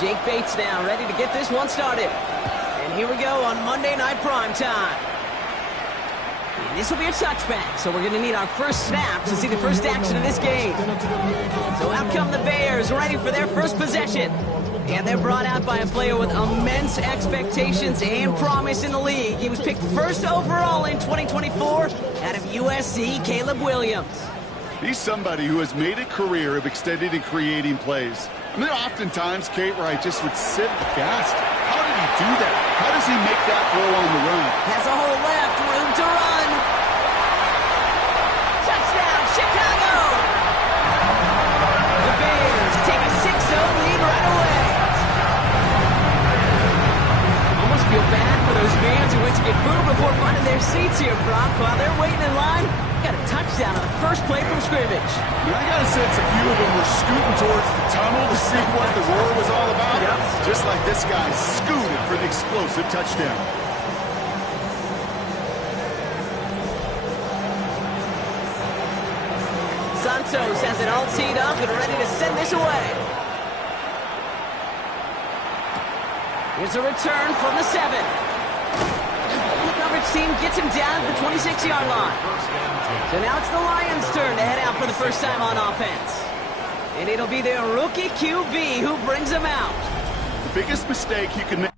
Jake Bates now ready to get this one started. And here we go on Monday Night Primetime. And this will be a touchback, so we're going to need our first snap to see the first action of this game. So out come the Bears, ready for their first possession. And they're brought out by a player with immense expectations and promise in the league. He was picked first overall in 2024 out of USC, Caleb Williams. He's somebody who has made a career of extending and creating plays. I mean, there are oftentimes, Kate, where I just would sit aghast. How did he do that? How does he make that throw on the run? Has a hole left, room to run. Touchdown, Chicago! The Bears take a 6-0 lead right away. Almost feel bad for those fans who went to get food before finding their seats here, Brock. While they're waiting in line, got a touchdown on the first play from scrimmage. I got a sense a few of them were scooting towards the tunnel to see what the roar was all about. Yep. Just like this guy scooted for the explosive touchdown. Santos has it all teed up and ready to send this away. Here's a return from the 7. The coverage team gets him down to the 26-yard line. So now it's the Lions' turn to head out for the first time on offense. And it'll be their rookie QB who brings them out. The biggest mistake you can make.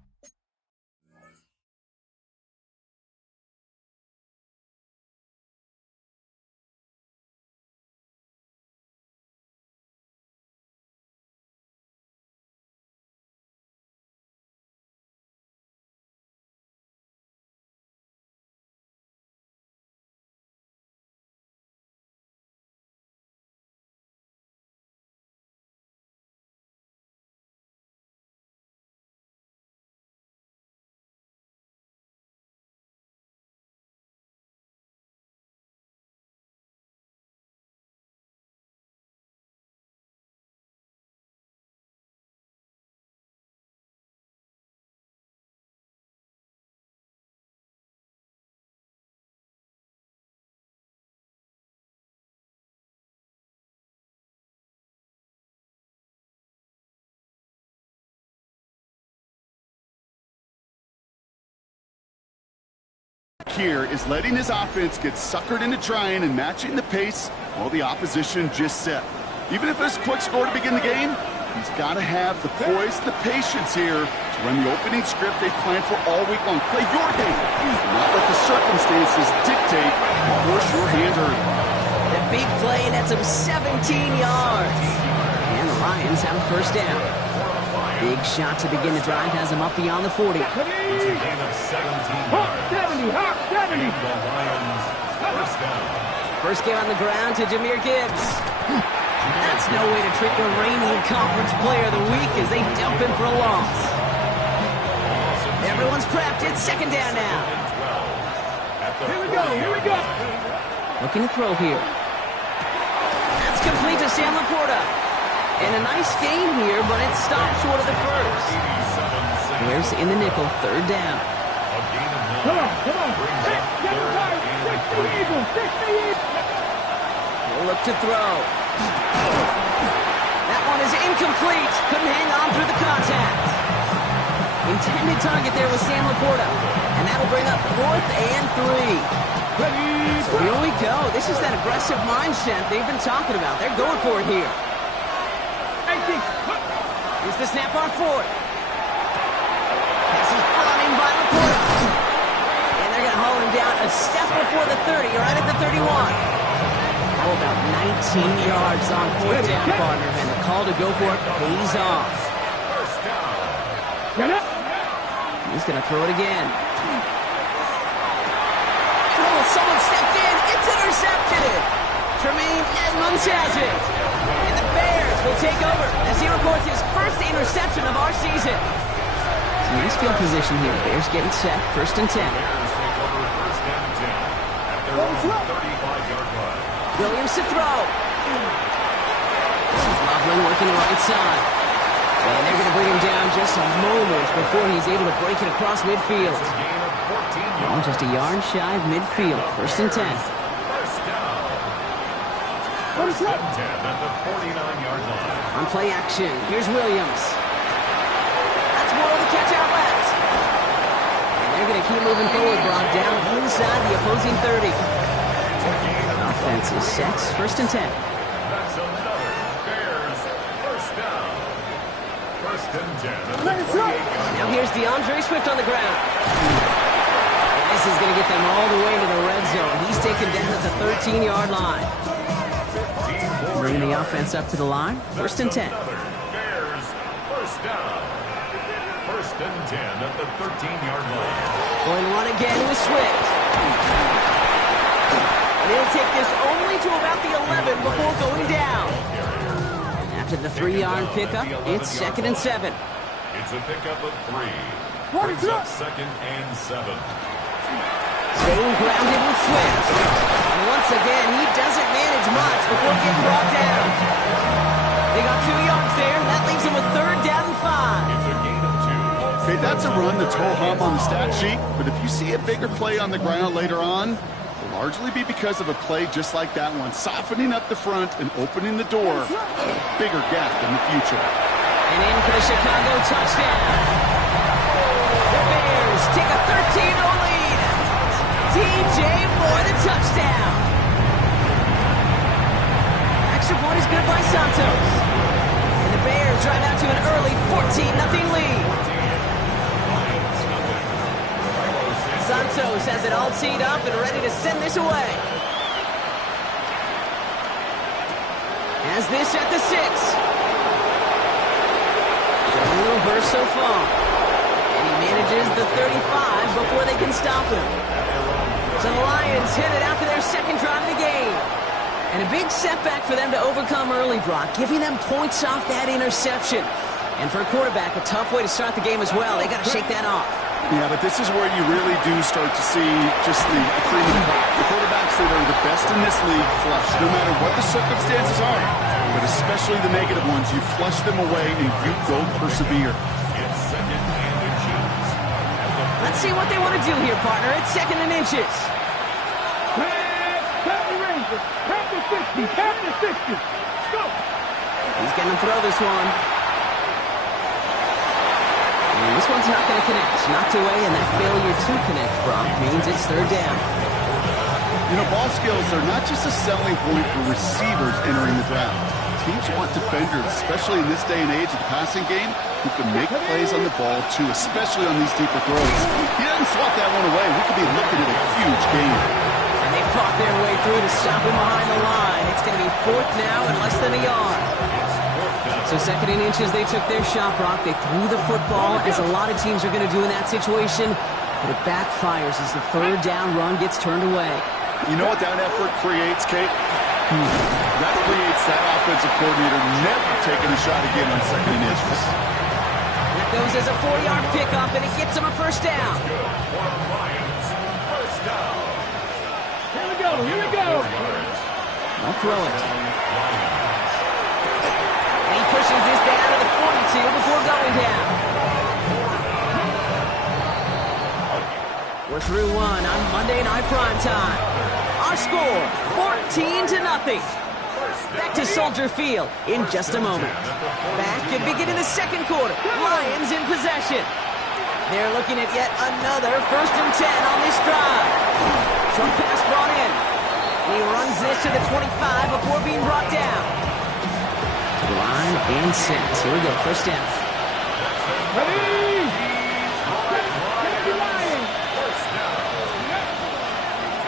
Here is letting his offense get suckered into trying and matching the pace while the opposition just set. Even if it's a quick score to begin the game, he's got to have the poise and the patience here to run the opening script they planned for all week long. Play your game, not let the circumstances dictate and force your hand early. The big play nets him 17 yards. And the Lions have a first down. Big shot to begin the drive has him up beyond the 40. It's a gain of 17 yards. 70. The Lions first down. First game on the ground to Jahmyr Gibbs. That's no way to treat your reigning conference player of the week as they dump him for a loss. Everyone's prepped. It's second down now. Here we go. Looking to throw here. That's complete to Sam Laporta. And a nice game here, but it stopped short of the first. Bears in the nickel, third down. Come on. He'll look to throw. That one is incomplete. Couldn't hang on through the contact. Intended target there was Sam Laporta. And that'll bring up 4th and 3. So here we go. This is that aggressive mindset they've been talking about. They're going for it here. Here's the snap on 4th. This is brought in by Laporta. And they're going to haul him down a step before the 30, right at the 31. How about 19 yards on 4th down, partner? And the call to go for it pays off. He's going to throw it again. Oh, someone stepped in. It's intercepted. Tremaine Edmonds has it. And the Bears will take over as he records his first interception of our season. So nice field position here. Bears getting set. First and 10. Bears take over first and 10 at their own 35-yard line. Williams to throw. This is Loveland working the right side. And they're going to bring him down just a moment before he's able to break it across midfield. Oh, just a yard shy of midfield. First and 10. First and 10 at the 49-yard line. On play action, here's Williams. world to catch out left. And they're going to keep moving forward, Brock, down inside the opposing 30. Offense is set. First and 10. That's another Bears first down. First and 10. Now here's DeAndre Swift on the ground. And this is going to get them all the way to the red zone. He's taken down at the 13-yard line. Bringing the offense up to the line. First and 10. Bears first down. First and 10 at the 13-yard line. Going run again with Swift. They'll take this only to about the 11 before going down. After the 3-yard pickup, it's second and 7. It's a pickup of 3. Brings up second and 7. Staying grounded with Swift. And once again, he doesn't manage much before getting brought down. They got 2 yards there. That leaves them with third down and 5. It's a gain of 2. Okay, that's a run that's ho-hum on the stat sheet, but if you see a bigger play on the ground later on, it'll largely be because of a play just like that one, softening up the front and opening the door, a bigger gap in the future. And in for the Chicago touchdown. The Bears take a 13-0 lead. DJ Moore, the touchdown. Extra point is good by Santos. And the Bears drive out to an early 14-0 lead. Santos has it all teed up and ready to send this away. Has this at the 6. Showing a little burst so far. And he manages the 35 before they can stop him. So the Lions headed out for their second drive of the game. And a big setback for them to overcome early, Brock, giving them points off that interception. And for a quarterback, a tough way to start the game as well. They got to shake that off. Yeah, but this is where you really do start to see just the cream of the crop. The quarterbacks that are the best in this league flush, no matter what the circumstances are. But especially the negative ones, you flush them away and you go persevere. It's second and inches. Let's see what they want to do here, partner. It's second and inches. Tap the 60. Go. He's going to throw this one. And this one's not going to connect. Knocked away, and that failure to connect, Brock, means it's third down. You know, ball skills are not just a selling point for receivers entering the draft. Teams want defenders, especially in this day and age of the passing game, who can make plays on the ball, too, especially on these deeper throws. He doesn't swat that one away. We could be looking at a huge game. And they fought their way through to stop him behind the line. It's going to be fourth now and less than a yard. So second and inches, they took their shot, Brock. They threw the football, as a lot of teams are going to do in that situation. But it backfires as the third down run gets turned away. You know what that effort creates, Kate? That creates that offensive coordinator never taking a shot again on second and inches. That goes as a 4-yard pickup, and it gets them a first down. Here we go. I'll throw it. And he pushes this down to the 42 before going down. We're through one on Monday Night Primetime. Our score, 14-0. Back to Soldier Field in just a moment. Back at beginning the second quarter. Lions in possession. They're looking at yet another first and 10 on this drive. Short pass brought in. And he runs this to the 25 before being brought down. To the line and set. Here we go, first down. Ready?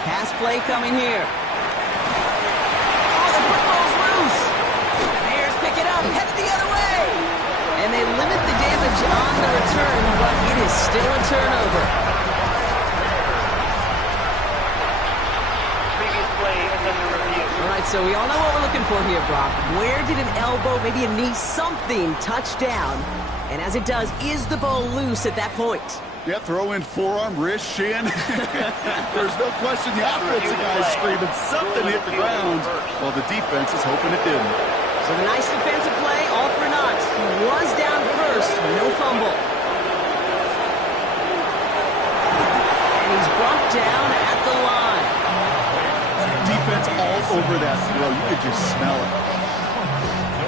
Pass play coming here. Oh, the football's loose. Bears pick it up, headed the other way. And they limit the damage on the return, but it is still a turnover. All right, so we all know what we're looking for here, Brock. Where did an elbow, maybe a knee, something touch down? And as it does, is the ball loose at that point? Yeah, throw in forearm, wrist, shin. There's no question the offensive guy's screaming something hit the ground while the defense is hoping it didn't. So the nice defensive play, all for naught. He was down first, no fumble. And he's brought down at the line. Defense all over that throw. You could just smell it.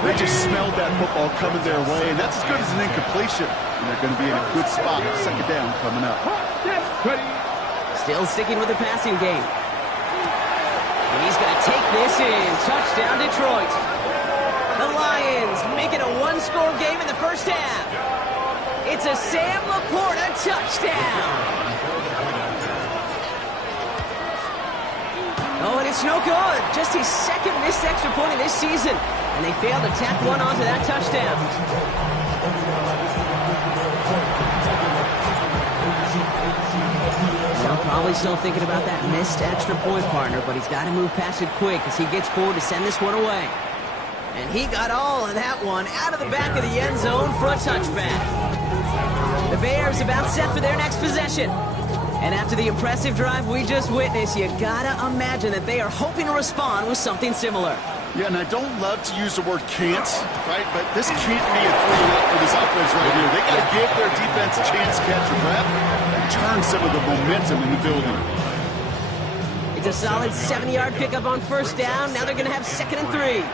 They just smelled that football coming their way, and that's as good as an incompletion. And they're going to be in a good spot. Second down coming up. Still sticking with the passing game. And he's going to take this in. Touchdown, Detroit. The Lions make it a one-score game in the first half. It's a Sam Laporta touchdown. Oh, and it's no good. Just his second missed extra point of this season. And they failed to tack one onto that touchdown. Well, probably still thinking about that missed extra point, partner, but he's got to move past it quick as he gets forward to send this one away. And he got all of that one out of the back of the end zone for a touchback. The Bears about set for their next possession. And after the impressive drive we just witnessed, you gotta imagine that they are hoping to respond with something similar. Yeah, and I don't love to use the word can't, right? But this can't be a 3-and-out for this offense right here. They got to give their defense a chance to catch a breath and turn some of the momentum in the building. It's a solid 70-yard pickup on first down. Now they're going to have 2nd and 3.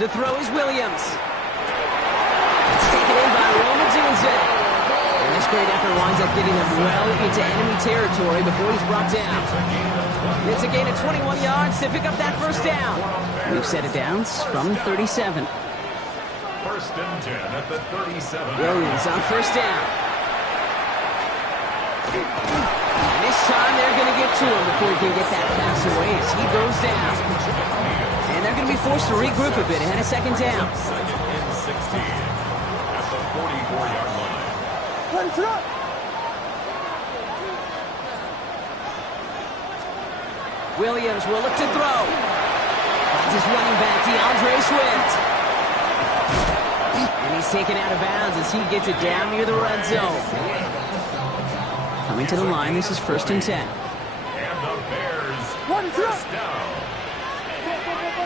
To throw is Williams. It's taken in by Roma Dunze. And this great effort winds up getting them well into enemy territory before he's brought down. It's a gain of 21 yards to pick up that first down. We've set it down from the 37. 1st and 10 at the 37. Williams on first down. And this time they're going to get to him before he can get that pass away as he goes down. And they're going to be forced to regroup a bit ahead of 2nd down. 2nd and 16 at the 44-yard line. Williams will look to throw. Finds his running back, DeAndre Swift. And he's taken out of bounds as he gets it down near the red zone. Coming to the line, this is 1st and 10. And the Bears first down.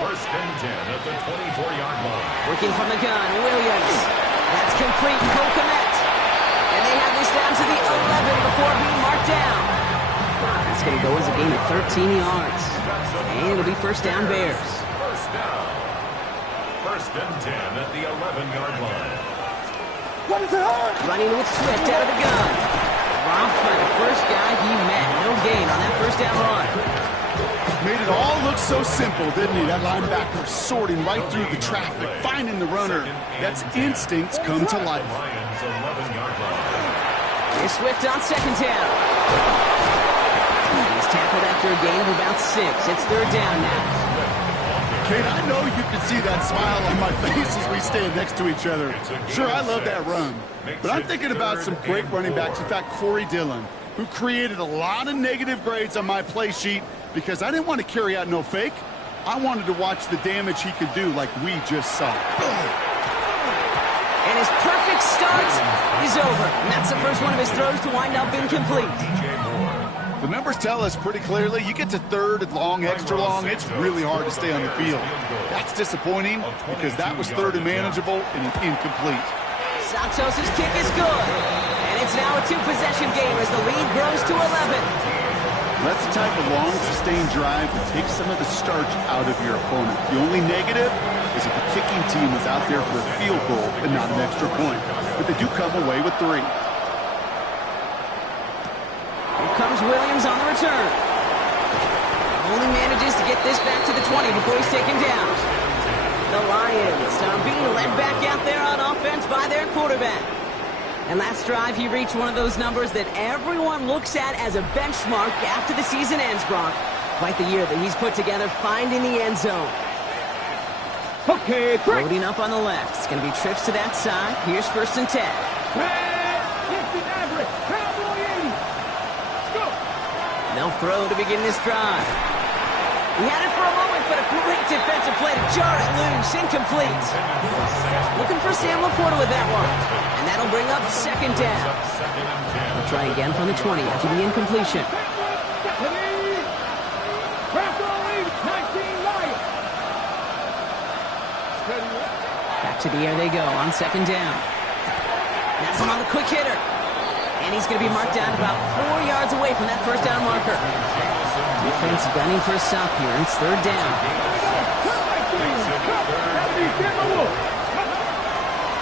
1st and 10 at the 24-yard line. Working from the gun, Williams. That's complete. Kokomet. And they have this down to the 11 before being marked down. That's going to go as a gain of 13 yards. And it'll be first down Bears. First down. 1st and 10 at the 11-yard line. Running with Swift out of the gun. Dropped by the first guy he met. No gain on that first down run. Made it all look so simple, didn't he? That linebacker sorting right through the traffic, finding the runner. That's instincts come to life. Lions 11-yard line. Here's Swift on 2nd down. He's tackled after a gain of about 6. It's 3rd down now. Kate, I know you can see that smile on my face as we stand next to each other. Sure, I love that run. But I'm thinking about some great running backs. In fact, Corey Dillon, who created a lot of negative grades on my play sheet because I didn't want to carry out no fake. I wanted to watch the damage he could do like we just saw. And his perfect start is over. And that's the first one of his throws to wind up incomplete. The numbers tell us pretty clearly, you get to 3rd and long, extra long, it's really hard to stay on the field. That's disappointing because that was 3rd and manageable and incomplete. Santos' kick is good. And it's now a 2-possession game as the lead grows to 11. That's the type of long, sustained drive that takes some of the starch out of your opponent. The only negative is if the kicking team was out there for a field goal and not an extra point. But they do come away with 3. Here comes Williams on the return. Only manages to get this back to the 20 before he's taken down. The Lions are being led back out there on offense by their quarterback. And last drive, he reached one of those numbers that everyone looks at as a benchmark after the season ends, Brock. Quite the year that he's put together finding the end zone. Okay, break. Loading up on the left. It's going to be trips to that side. Here's 1st and 10. They'll throw to begin this drive. He had it for a moment, but a great defensive play to jar it loose. Incomplete. Looking for Sam Laporta with that one. And that'll bring up 2nd down. They'll try again from the 20 after the incompletion. Back to the air they go on 2nd down. That's him on the quick hitter. And he's going to be marked down about 4 yards away from that first down marker. Defense gunning for a stop here. It's 3rd down.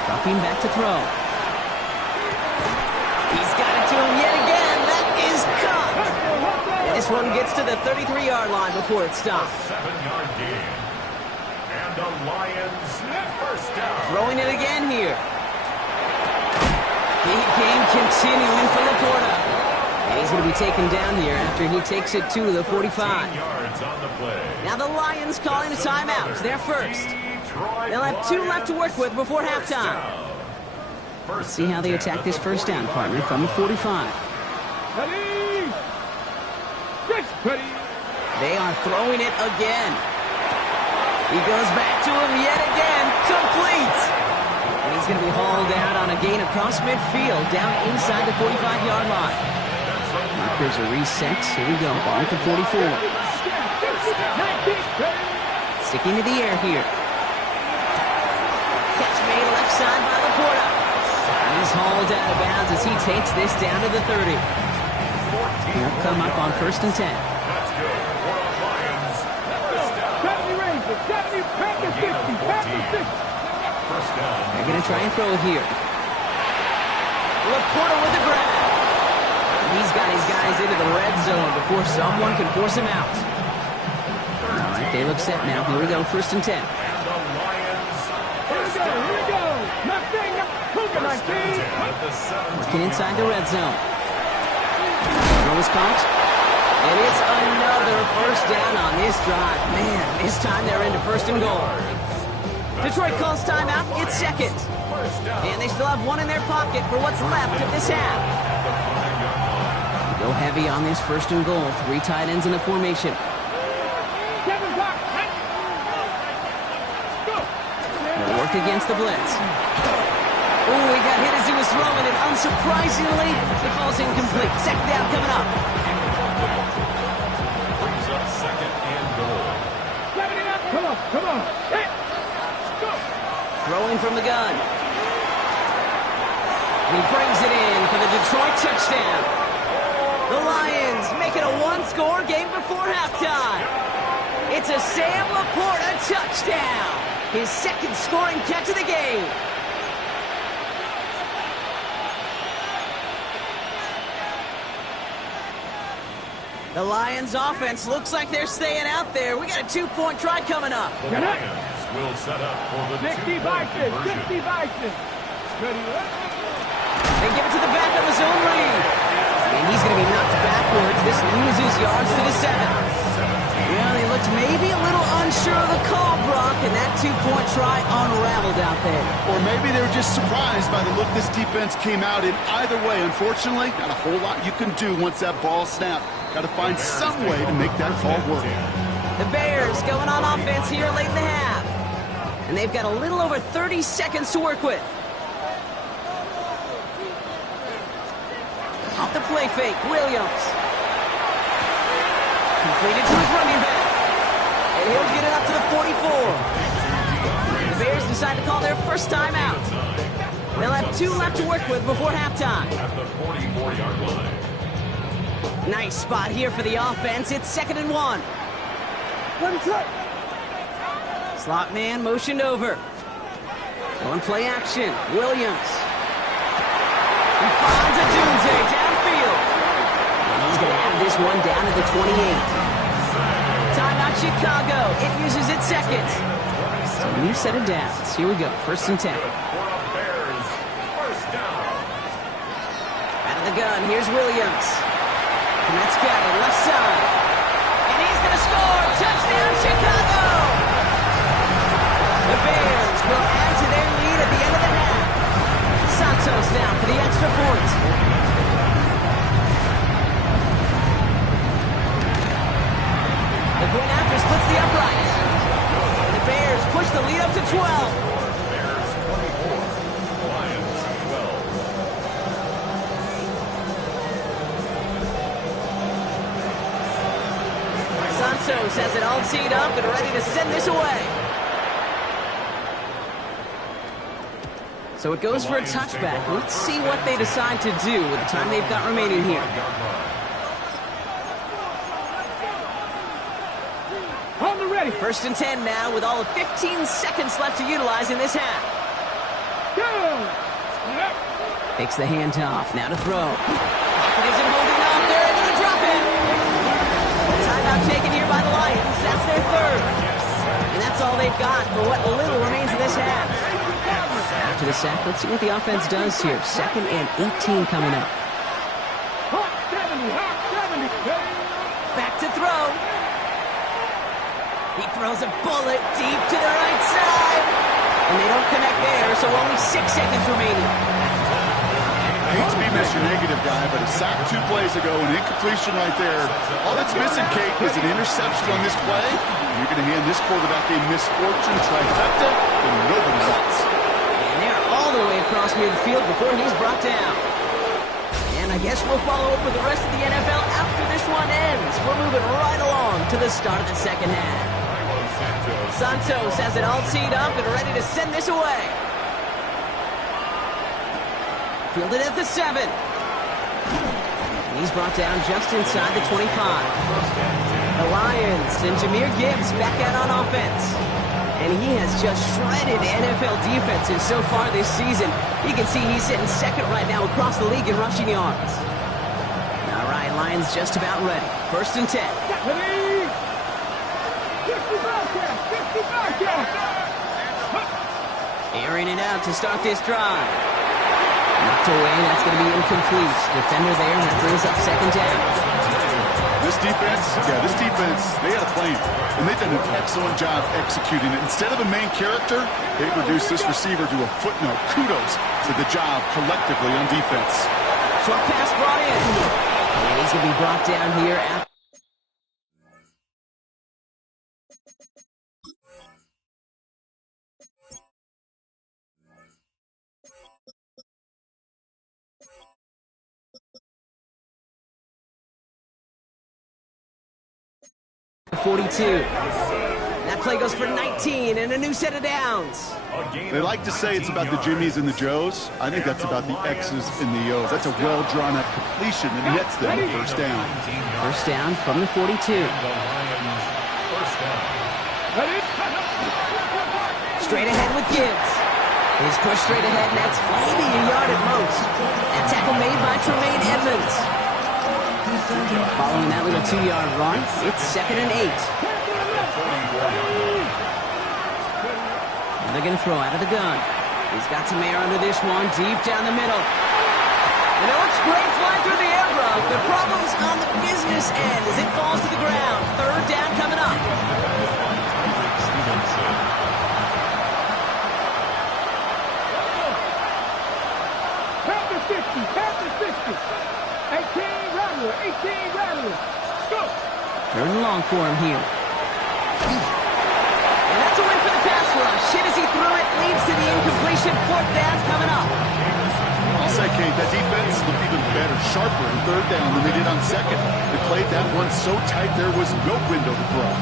Dropping back to throw. He's got it to him yet again. That is caught. And this one gets to the 33-yard line before it stops. 7-yard gain. And the Lions first down. Throwing it again here. Big game continuing for Laporta. And he's going to be taken down here after he takes it to the 45. Yards on the play. Now the Lions calling a timeout. They're first. They'll have 2 left to work with before halftime. Let's see how they attack this first down, partner, from the 45. They are throwing it again. He goes back to him yet again. Complete. And he's going to be hauled out on a gain across midfield, down inside the 45-yard line. Markers are reset. Here we go. Ball at the 44. Sticking to the air here. Catch made left side by Laporta. And he's hauled out of bounds as he takes this down to the 30. He'll come up on 1st and 10. That's good. For the Lions. First down. First down. They're going to try and throw it here. Laporta with the grab. He's got his guys into the red zone before someone can force him out. All right, they look set now. Here we go, 1st and 10. And the Lions. Here we go. Working inside the red zone. Throw is caught. It is another first down on this drive. Man, this time they're into 1st and goal. Detroit calls timeout. It's 2nd. And they still have 1 in their pocket for what's left of this half. They go heavy on this 1st and goal. 3 tight ends in a formation. They'll work against the blitz. Oh, he got hit as he was throwing it. Unsurprisingly, it falls incomplete. 2nd down coming up. Brings up 2nd and goal. Come on. Hey. Go. Throwing from the gun. And he brings it in for the Detroit touchdown. The Lions make it a 1-score game before halftime. It's a Sam Laporta touchdown. His 2nd scoring catch of the game. The Lions offense looks like they're staying out there. We got a 2-point try coming up. The Lions will set up for the 60 2-point Bison. conversion. 60 Bison. They give it to the back of his own read. And he's going to be knocked backwards. This loses yards to the 7. Well, they looked maybe a little unsure of the call, Brock, and that 2-point try unraveled out there. Or maybe they were just surprised by the look this defense came out in. Either way, unfortunately, not a whole lot you can do once that ball snapped. Got to find some way to make that call work. The Bears going on offense here late in the half. And they've got a little over 30 seconds to work with. Off the play fake, Williams. Completed to his running back. And he'll get it up to the 44. The Bears decide to call their first timeout. They'll have 2 left to work with before halftime. At the 44-yard line. Nice spot here for the offense. It's 2nd and 1. Slot man motioned over. Going play action. Williams. He finds a Doomsday downfield. And he's going to have this one down at the 28. Timeout Chicago. It uses its 2nd. So a new set of downs. Here we go. 1st and 10. For the Bears. First down. Out of the gun. Here's Williams. And that's got it. Left side. And he's going to score. Touchdown Chicago. The Bears will add to their lead at the end of the half. Santos down for the extra point. The point after splits the upright. And the Bears push the lead up to 12. Bears 24. Lions 12. Santos has it all teed up and ready to send this away. So it goes for a touchback. Let's see what they decide to do with the time they've got remaining here. On the ready. First and 10 now with all of 15 seconds left to utilize in this half. Go. Yep. Takes the handoff. Now to throw. Pocket isn't holding up. They're able to drop it. Timeout taken here by the Lions. That's their third. And that's all they've got for what little remains in this half. After the sack, let's see what the offense does here. 2nd and 18 coming up. Hot 70. Hot 70. Back to throw. He throws a bullet deep to the right side. And they don't connect there, so only 6 seconds remaining. I hate to be Mr. Negative guy, but a sack 2 plays ago, an incompletion right there. All that's missing, Kate, is an interception on this play. You're going to hand this quarterback a misfortune trifecta that nobody wants. And they're all the way across near the field before he's brought down. And I guess we'll follow up with the rest of the NFL after this one ends. We're moving right along to the start of the second half. Santos has it all teed up and ready to send this away. Fielded at the 7. And he's brought down just inside the 25. The Lions and Jahmyr Gibbs back out on offense. And he has just shredded NFL defenses so far this season. You can see he's sitting 2nd right now across the league in rushing yards. All right, Lions just about ready. First and 10. Ready. 55 count. 55 count. Airing it out to start this drive. Knocked away, that's going to be incomplete. Defender there, and that brings up 2nd down. This defense, they had a plan, and they've done an excellent job executing it. Instead of a main character, they've reduced this receiver to a footnote. Kudos to the job collectively on defense. Short pass brought in. And he's going to be brought down here at 42. That play goes for 19 and a new set of downs. They like to say it's about the Jimmies and the Joes. I think that's about the X's and the O's. That's a well-drawn-up completion that nets them a first down. First down from the 42. Straight ahead with Gibbs. He's pushed straight ahead, and that's maybe a yard at most. That tackle made by Tremaine Edmonds. Following that little 2-yard run, it's 2nd and 8. And they're going to throw out of the gun. He's got some air under this one, deep down the middle. And it looks great flying through the air, bro. The problem's on the business end as it falls to the ground. 3rd down coming up. Past the 60. 18 Rattler. 18 Rattler. Go. 3rd and long for him here. And that's a win for the pass rush. Hit as he threw it, leads to the incompletion. 4th down coming up. I'll say, Kate, that defense looked even better, sharper on 3rd down than they did on 2nd. They played that one so tight there was no window to throw.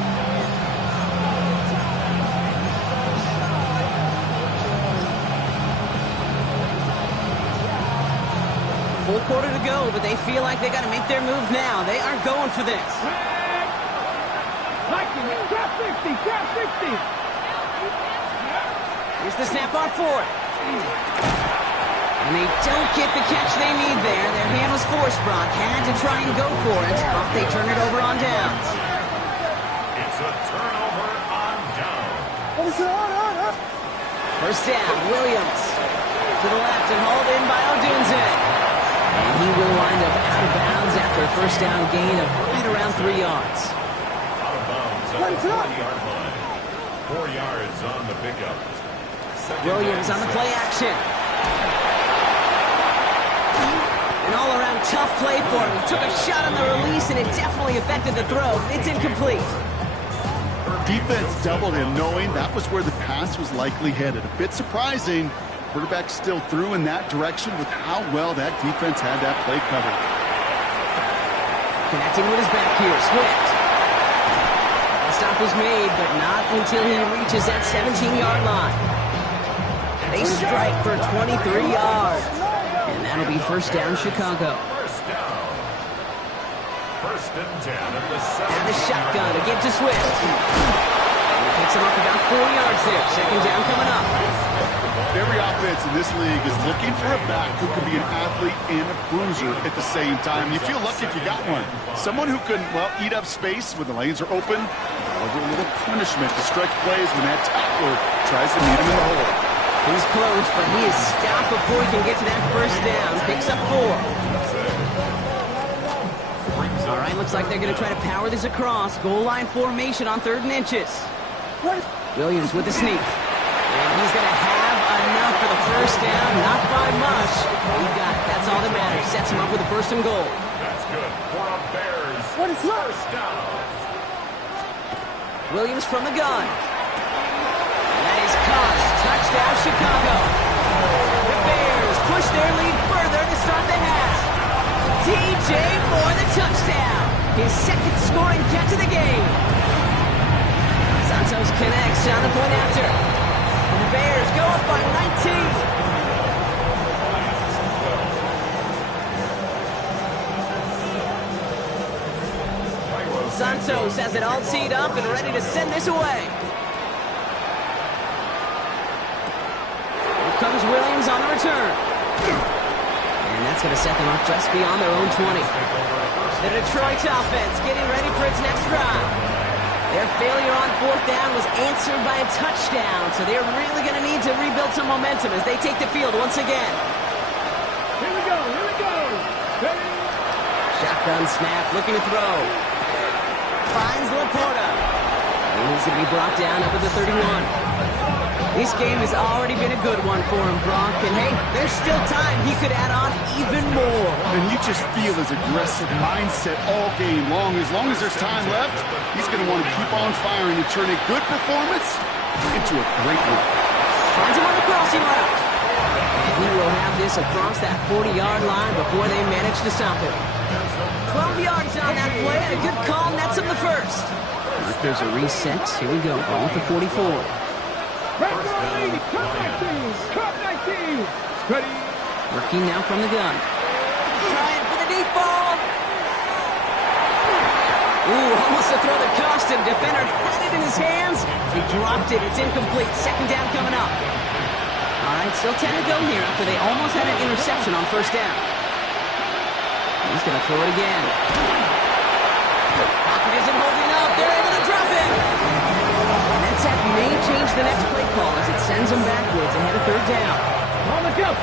Full quarter to go, but they feel like they got to make their move now. They are going for this. Trap 60. Trap 60. Here's the snap on 4th. And they don't get the catch they need there. Their hand was forced, Brock. Had to try and go for it, but they turn it over on downs. It's a turnover on down. First down, Williams to the left and hauled in by Odunze. And he will wind up out of bounds after a first down gain of right around 3 yards. Out of bounds at the 40-yard line. 4 yards on the pickup. Williams on the play action. An all-around tough play for him. He took a shot on the release, and it definitely affected the throw. It's incomplete. Defense doubled him, knowing that was where the pass was likely headed. A bit surprising. Quarterback still threw in that direction with how well that defense had that play covered. Connecting with his back here, Swift. The stop was made, but not until he reaches that 17-yard line. They strike for 23 yards. And that'll be first down, Chicago. First and 10 at the 7. And the shotgun to give to Swift. He picks him up about 4 yards there. Second down coming up. Every offense in this league is looking for a back who can be an athlete and a bruiser at the same time. You feel lucky if you got one. Someone who can, well, eat up space when the lanes are open, deliver a little punishment to stretch plays when that tackler tries to meet him in the hole. He's close, but he is stopped before he can get to that first down. Picks up 4. All right, looks like they're going to try to power this across. Goal line formation on 3rd and inches. Williams with the sneak. And he's going to have enough for the first down. Not by much. He got it. That's all that matters. Sets him up with a 1st and goal. That's good for a Bears. What is First down. Williams from the gun. And that is caught. Touchdown, Chicago. The Bears push their lead further to start the half. DJ Moore, the touchdown. His 2nd scoring catch of the game. Santos connects on the point after. And the Bears go up by 19. Santos has it all teed up and ready to send this away. Here comes Williams on the return. And that's going to set them up just beyond their own 20. The Detroit offense getting ready for its next drive. Their failure on 4th down was answered by a touchdown, so they're really going to need to rebuild some momentum as they take the field once again. Here we go, here we go. Ready? Shotgun snap, looking to throw. Finds Laporta. And he's going to be brought down up at the 31. This game has already been a good one for him, Brock. And hey, there's still time. He could add on even more. And you just feel his aggressive mindset all game long. As there's time left, he's going to want to keep on firing and turn a good performance into a great one. Finds him on the crossing route. And he will have this across that 40-yard line before they manage to stop him. 12 yards on that play, and a good call nets him the first. There's a reset. Here we go. Ball with the 44. Red goal lead, cut 19, cut 19. Ready? Working now from the gun. Trying for the deep ball. Ooh, almost a throw that cost him. Defender had it in his hands. He dropped it. It's incomplete. Second down coming up. All right, still 10 to go here after they almost had an interception on 1st down. He's going to throw it again. Pocket isn't holding up. They're able to drop it. And that sack may change the next play call as it sends them backwards ahead of 3rd down. On the jump.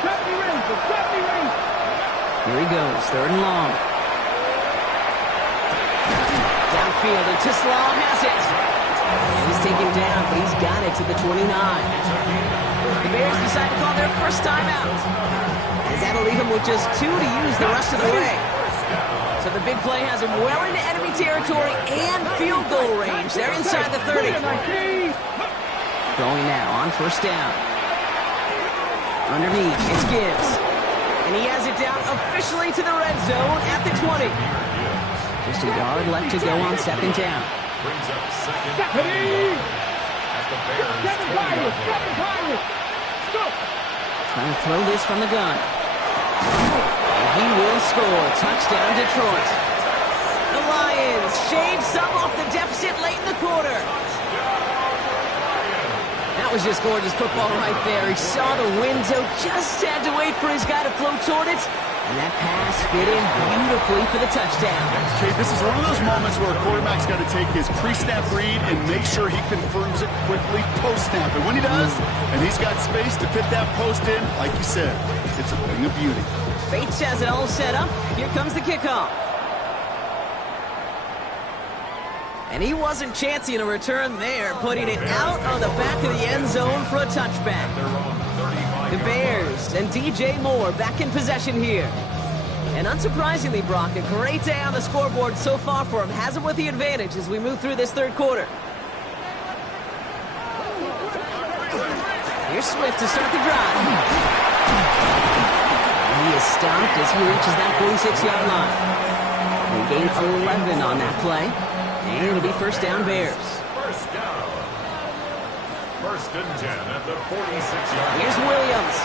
70 range, 70 range. Here he goes, 3rd and long. Downfield, and Tislaw has it. He's taken down, but he's got it to the 29. The Bears decide to call their first timeout, as that'll leave him with just 2 to use the rest of the way. So the big play has him well into enemy territory and field goal range. They're inside the 30. Going now on 1st down. Underneath, it's Gibbs. And he has it down officially to the red zone at the 20. Just a yard left to go on 2nd down. Brings up 2nd down at the Bears 20. Trying to throw this from the gun. And he will score. Touchdown, Detroit. The Lions shave some off the deficit late in the quarter. That was just gorgeous football right there. He saw the window, just had to wait for his guy to float toward it. And that pass fit in beautifully for the touchdown. Okay, this is one of those moments where a quarterback's got to take his pre-snap read and make sure he confirms it quickly post-snap. And when he does, and he's got space to fit that post in, like you said, it's a thing of beauty. Bates has it all set up. Here comes the kickoff. And he wasn't chancing a return there, putting it out on the back of the end zone for a touchback. The Bears and DJ Moore back in possession here. And unsurprisingly, Brock, a great day on the scoreboard so far for him. Has him with the advantage as we move through this 3rd quarter. Here's Swift to start the drive. And he is stopped as he reaches that 46-yard line. They gain 11 on that play. And it'll be 1st down Bears. First down. 1st and 10 at the 46-yard line. Here's Williams.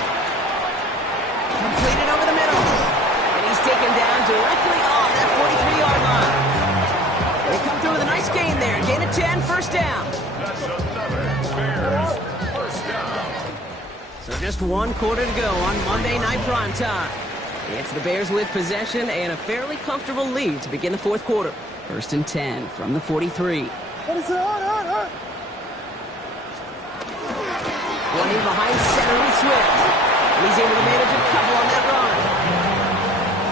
Completed over the middle. And he's taken down directly off that 43-yard line. They come through with a nice gain there. Gain of 10, first down. That's another Bears first down. So just 1 quarter to go on Monday Night Prime Time. It's the Bears with possession and a fairly comfortable lead to begin the 4th quarter. First and 10 from the 43. One in behind center with Swift. And he's able to manage a couple on that run.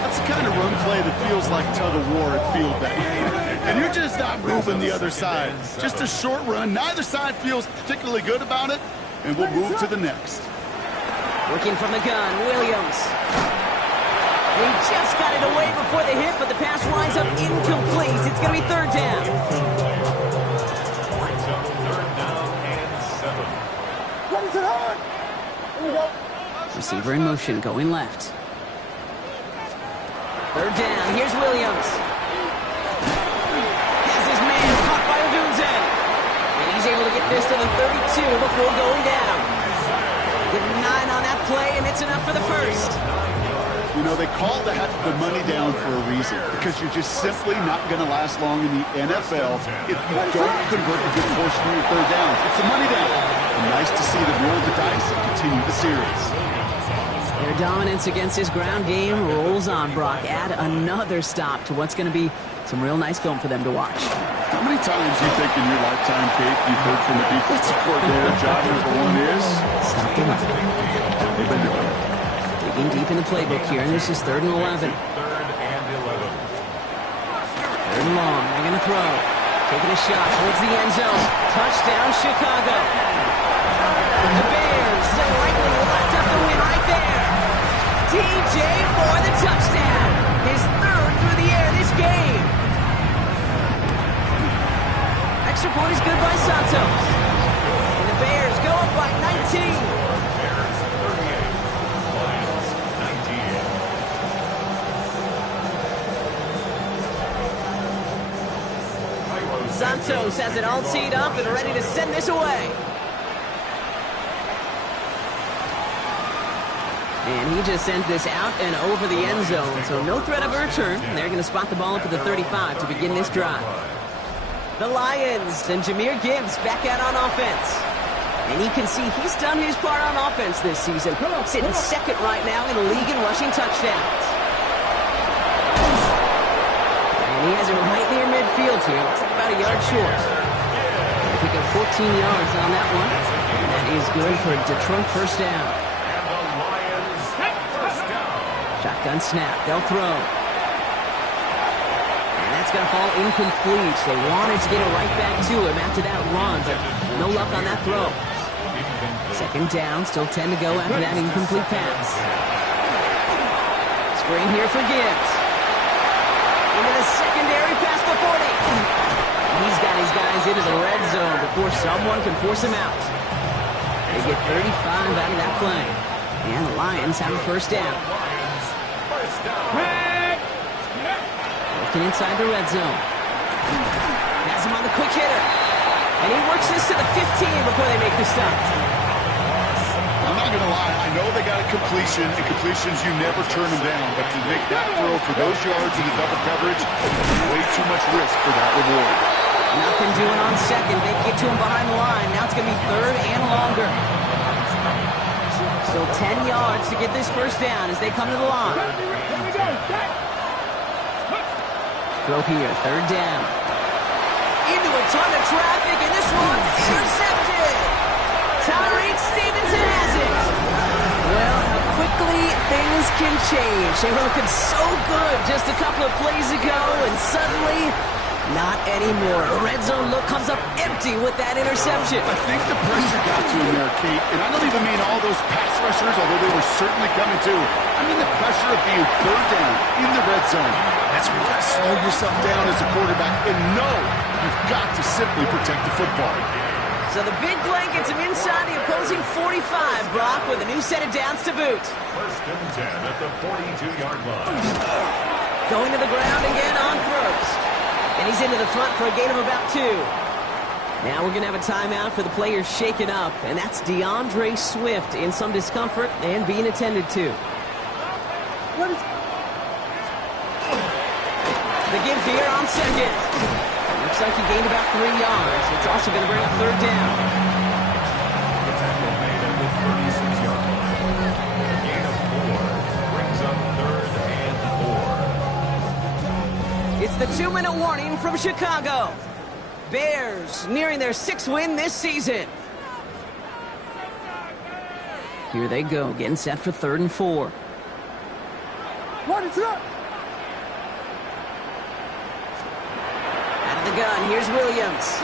That's the kind of run play that feels like tug of war at field day. And you're just not moving the other side. Just a short run. Neither side feels particularly good about it. And we'll move to the next. Working from the gun, Williams. He just got it away before the hit, but the pass winds up incomplete. It's going to be 3rd down. Receiver in motion, going left. 3rd down, here's Williams. Has his man caught by Odunze. And he's able to get this to the 32 before going down. Give him 9 on that play, and it's enough for the first. You know, they call the money down for a reason, because you're just simply not going to last long in the NFL if you don't convert a good portion of your 3rd downs. It's the money down. And nice to see them roll the dice and continue the series. Their dominance against his ground game rolls on, Brock. Add another stop to what's going to be some real nice film for them to watch. How many times do you think in your lifetime, Kate, you've heard from the defensive coordinator, job number 1 is? Stop the run. They've been doing it. Digging deep in the playbook here, and this is 3rd and 11. 3rd and long, they're going to throw. Taking a shot towards the end zone. Touchdown, Chicago. The Bears so likely left up the win right there. DJ for the touchdown. His 3rd through the air this game. Extra point is good by Santos. And the Bears go up by 19. Santos has it all teed up and ready to send this away. And he just sends this out and over the end zone. So no threat of a return. They're going to spot the ball up at the 35 to begin this drive. The Lions and Jahmyr Gibbs back out on offense. And you can see he's done his part on offense this season. Sitting 2nd right now in the league in rushing touchdowns. And he has it right near midfield here. Looks like about a yard short. They pick up 14 yards on that one. And that is good for Detroit first down. Shotgun snap. They'll throw. And that's going to fall incomplete. They wanted to get it right back to him after that run, but no luck on that throw. 2nd down. Still 10 to go after that incomplete pass. Screen here for Gibbs. Into the secondary past the 40. He's got his guys into the red zone before someone can force him out. They get 35 out of that play. And the Lions have a first down. Looking inside the red zone. Has him on the quick hitter. And he works this to the 15 before they make the stop. I'm not going to lie. I know they got a completion, and completions, you never turn them down. But to make that throw for those yards in the double coverage, way too much risk for that reward. Nothing doing on 2nd. They get to him behind the line. Now it's going to be 3rd and longer. Still 10 yards to get this first down as they come to the line. Throw here, 3rd down. Into a ton of traffic, and this one's intercepted. Tyreek Stevenson has it. Well, how quickly things can change. They were looking so good just a couple of plays ago, and suddenly, not anymore. The red zone look comes up empty with that interception. I think the pressure got to him there, Kate. And I don't even mean all those pass rushers, although they were certainly coming too. I mean the pressure of being 3rd down in the red zone. That's when you got to slow yourself down as a quarterback and know you've got to simply protect the football. So the big play gets him inside the opposing 45, Brock, with a new set of downs to boot. 1st and 10 at the 42-yard line. Going to the ground again on 1st. And he's into the front for a gain of about 2. Now we're going to have a timeout for the players shaken up, and that's DeAndre Swift in some discomfort and being attended to. The give here on second. Looks like he gained about 3 yards. It's also going to bring up third down. The tackle made at the 36-yard line. A gain of 4 brings up third and 4. It's the 2-minute warning from Chicago. Bears nearing their 6th win this season. Here they go, getting set for 3rd and 4. What is up? Out of the gun, here's Williams.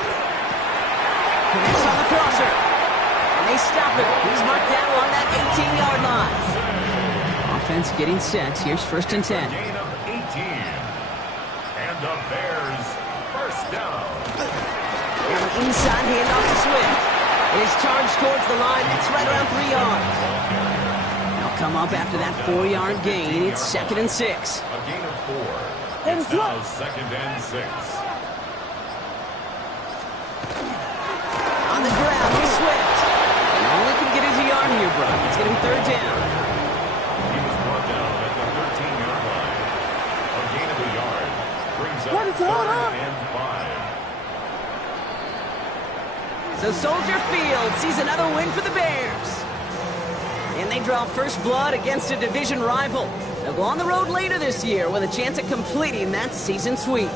Connects on the crosser. And they stop it. He's marked down along that 18-yard line. Offense getting set. Here's 1st and 10. Gain of 18. And the Bears first down. Now an inside handoff to Swift. It is charged towards the line. It's right around 3 yards. They'll come up after that 4-yard gain. It's 2nd and 6. A gain of 4. It's now 2nd and 6. On the ground, he's Swift. And only can get his yard here, bro. It's going to be 3rd down. He was brought down at the 13-yard line. A gain of a yard brings up 3rd and 5. So Soldier Field sees another win for the Bears. And they draw first blood against a division rival. They'll go on the road later this year with a chance at completing that season sweep.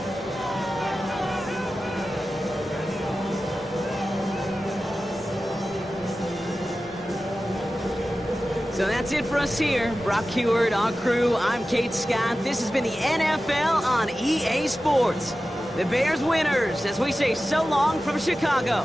So that's it for us here. Brock Heward, our crew, I'm Kate Scott. This has been the NFL on EA Sports. The Bears winners as we say so long from Chicago.